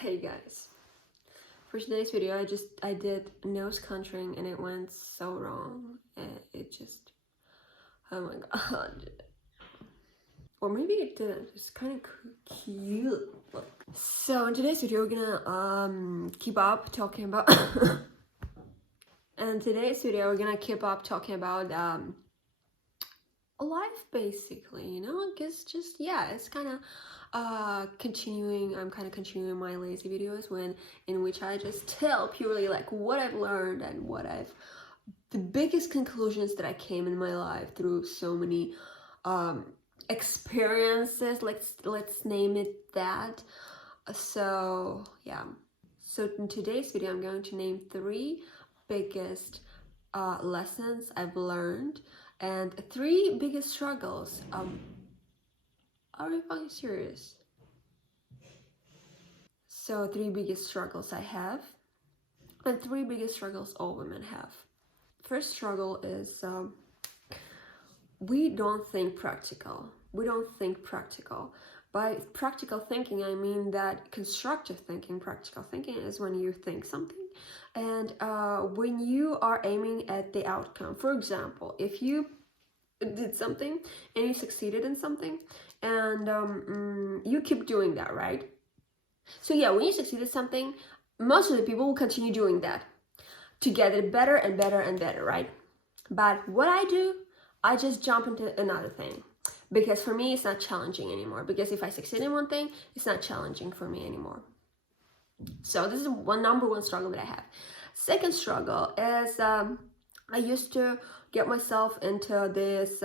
Hey guys, for today's video I did nose contouring and it went so wrong. It just, oh my god. Or maybe it didn't, it's kind of cute. Look. So in today's video we're gonna keep up talking about in today's video we're gonna keep up talking about life, basically, you know, because just, yeah, it's kind of I'm kind of continuing my lazy videos in which I just tell purely like what I've learned and the biggest conclusions that I came in my life through so many experiences, let's name it that. So yeah, so in today's video I'm going to name 3 biggest lessons I've learned and 3 biggest struggles. Are you fucking serious? So 3 biggest struggles I have, and 3 biggest struggles all women have. First struggle is we don't think practical. We don't think practical. By practical thinking, I mean that constructive thinking. Practical thinking is when you think something and when you are aiming at the outcome. For example, if you did something and you succeeded in something and you keep doing that, right? So yeah, when you succeed at something, most of the people will continue doing that to get it better and better and better, right? But what I do, I just jump into another thing because for me it's not challenging anymore, because if I succeed in one thing, it's not challenging for me anymore. So this is number one struggle that I have. Second struggle is I used to get myself into this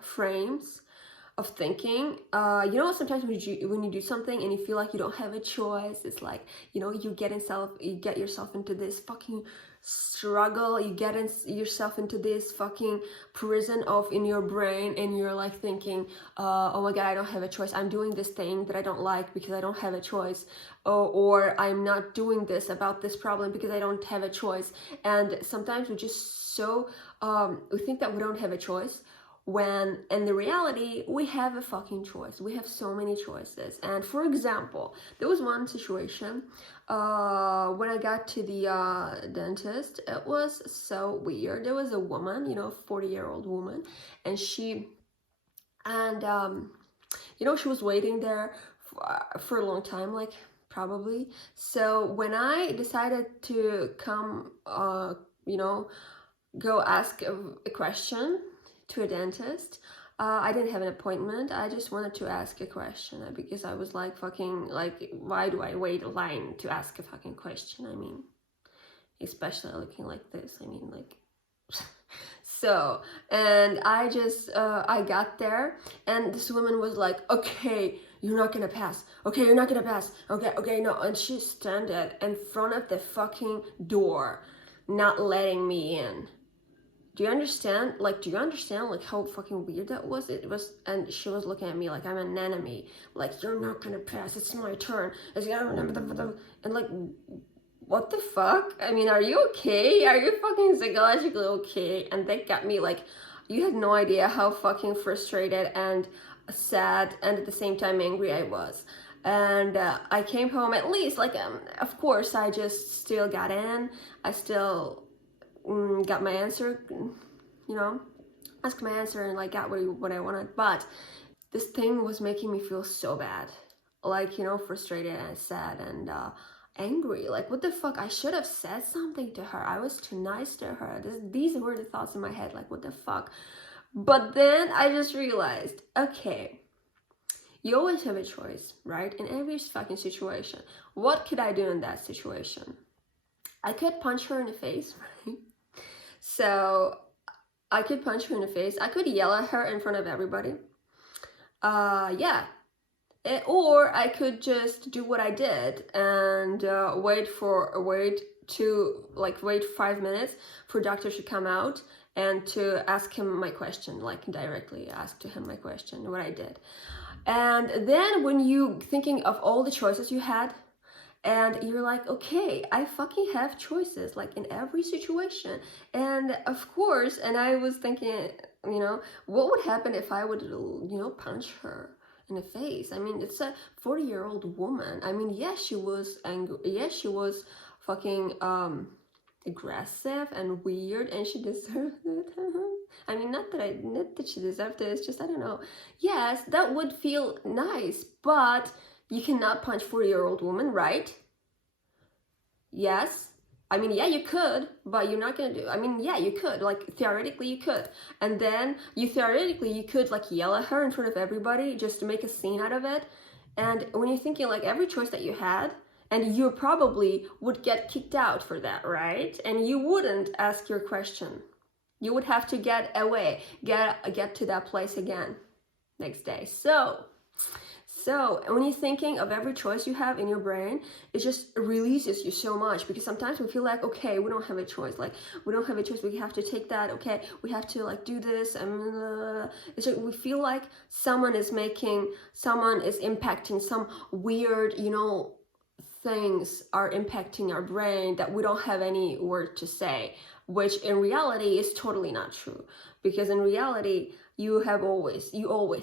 frames of thinking. Sometimes when you do something and you feel like you don't have a choice, it's like, you get yourself into this fucking struggle, you get yourself into this fucking prison in your brain, and you're like thinking, oh my god, I don't have a choice, I'm doing this thing that I don't like because I don't have a choice, or I'm not doing this about this problem because I don't have a choice. And sometimes we just we think that we don't have a choice, when in the reality we have a fucking choice. We have so many choices. And for example, there was one situation when I got to the dentist. It was so weird. There was a woman, 40-year-old woman, and she was waiting there for a long time, like probably. So when I decided to come go ask a question to a dentist, I didn't have an appointment, I just wanted to ask a question because I was like, why do I wait in line to ask a fucking question? I mean, especially looking like this, I mean, like so, and I just I got there and this woman was like, okay, you're not gonna pass, okay, you're not gonna pass, okay, no. And she stood in front of the fucking door, not letting me in. Do you understand how fucking weird that was? It was, and she was looking at me like I'm an enemy, like, you're not gonna pass, it's my turn, and like, what the fuck? I mean, are you okay? Are you fucking psychologically okay? And that got me, like, you had no idea how fucking frustrated and sad and at the same time angry I was. And I came home, at least, like, of course I just still got in, I still got my answer, asked my answer and like got what I wanted. But this thing was making me feel so bad, like, frustrated and sad and angry. Like, what the fuck, I should have said something to her, I was too nice to her. These were the thoughts in my head, like, what the fuck. But then I just realized, okay, you always have a choice, right? In every fucking situation. What could I do in that situation? I could punch her in the face, right? So I could punch her in the face, I could yell at her in front of everybody, or I could just do what I did and wait 5 minutes for doctor to come out and to ask him my question, like directly ask to him my question, what I did. And then when you thinking of all the choices you had, and you're like, okay, I fucking have choices, like, in every situation. And of course, and I was thinking, what would happen if I would, punch her in the face. I mean, it's a 40-year-old woman. I mean, yes, she was angry. Yes, she was fucking aggressive and weird, and she deserved it. I mean, not that she deserved it. It's just, I don't know. Yes, that would feel nice, but you cannot punch 40-year-old woman, right? Yes. I mean, yeah, you could, but you're not gonna do. I mean, yeah, you could. Like, theoretically, you could, and then you could like yell at her in front of everybody just to make a scene out of it. And when you're thinking like every choice that you had, and you probably would get kicked out for that, right? And you wouldn't ask your question. You would have to get away, get to that place again next day. So when you're thinking of every choice you have in your brain, it just releases you so much, because sometimes we feel like, okay, we don't have a choice. Like, we don't have a choice. We have to take that. Okay, we have to like do this. And it's like we feel like someone is impacting some weird, things are impacting our brain that we don't have any word to say, which in reality is totally not true. Because in reality, you always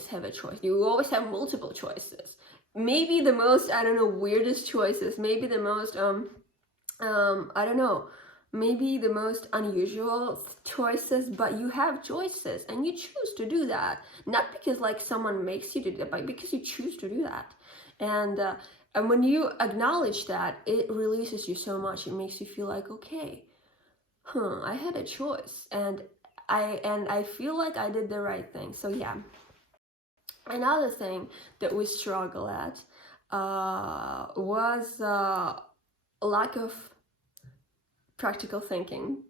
have a choice. You always have multiple choices. Maybe the most, I don't know, weirdest choices. Maybe the most, I don't know, maybe the most unusual choices, but you have choices and you choose to do that. Not because like someone makes you do that, but because you choose to do that. And when you acknowledge that, it releases you so much. It makes you feel like, okay, I had a choice, and I feel like I did the right thing. So yeah. Another thing that we struggle at was lack of practical thinking.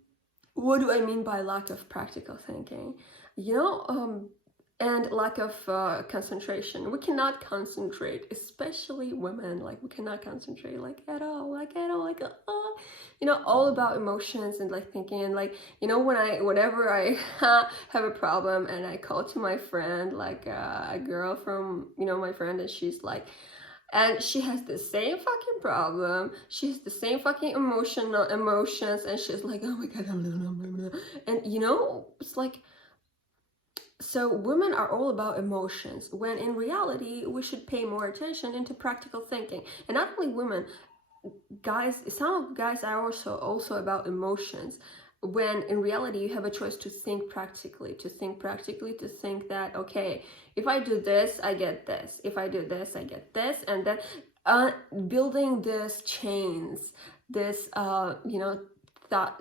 What do I mean by lack of practical thinking? And lack of concentration. We cannot concentrate, especially women. Like, we cannot concentrate at all, all about emotions and like thinking. And like, whenever I have a problem and I call to my friend, like a girl from my friend, and she's like, and she has the same fucking problem, she has the same fucking emotions, and she's like, oh my god, and it's like, so women are all about emotions, when in reality we should pay more attention into practical thinking. And not only women, guys, some guys are also about emotions, when in reality you have a choice to think practically, to think that, okay, if I do this, I get this, if I do this, I get this. And then building these chains, this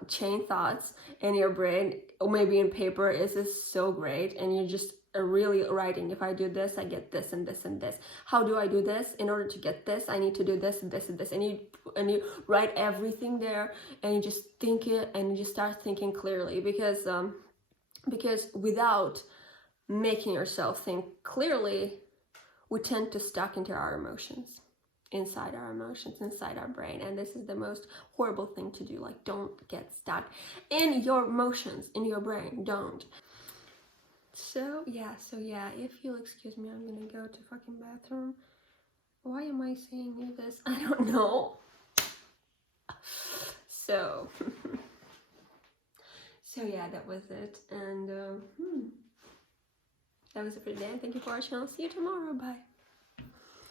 chain thoughts in your brain, or maybe in paper, is so great. And you're just really writing, if I do this, I get this and this and this. How do I do this? In order to get this, I need to do this and this and this. And you write everything there, and you just think it, and you just start thinking clearly, because without making yourself think clearly, we tend to stuck into our emotions, inside our brain. And this is the most horrible thing to do. Like, don't get stuck in your emotions, in your brain. Don't. So yeah, if you'll excuse me, I'm gonna go to fucking bathroom. Why am I saying you this? I don't know. So yeah, that was it. And that was it for today. Thank you for watching. I'll see you tomorrow. Bye.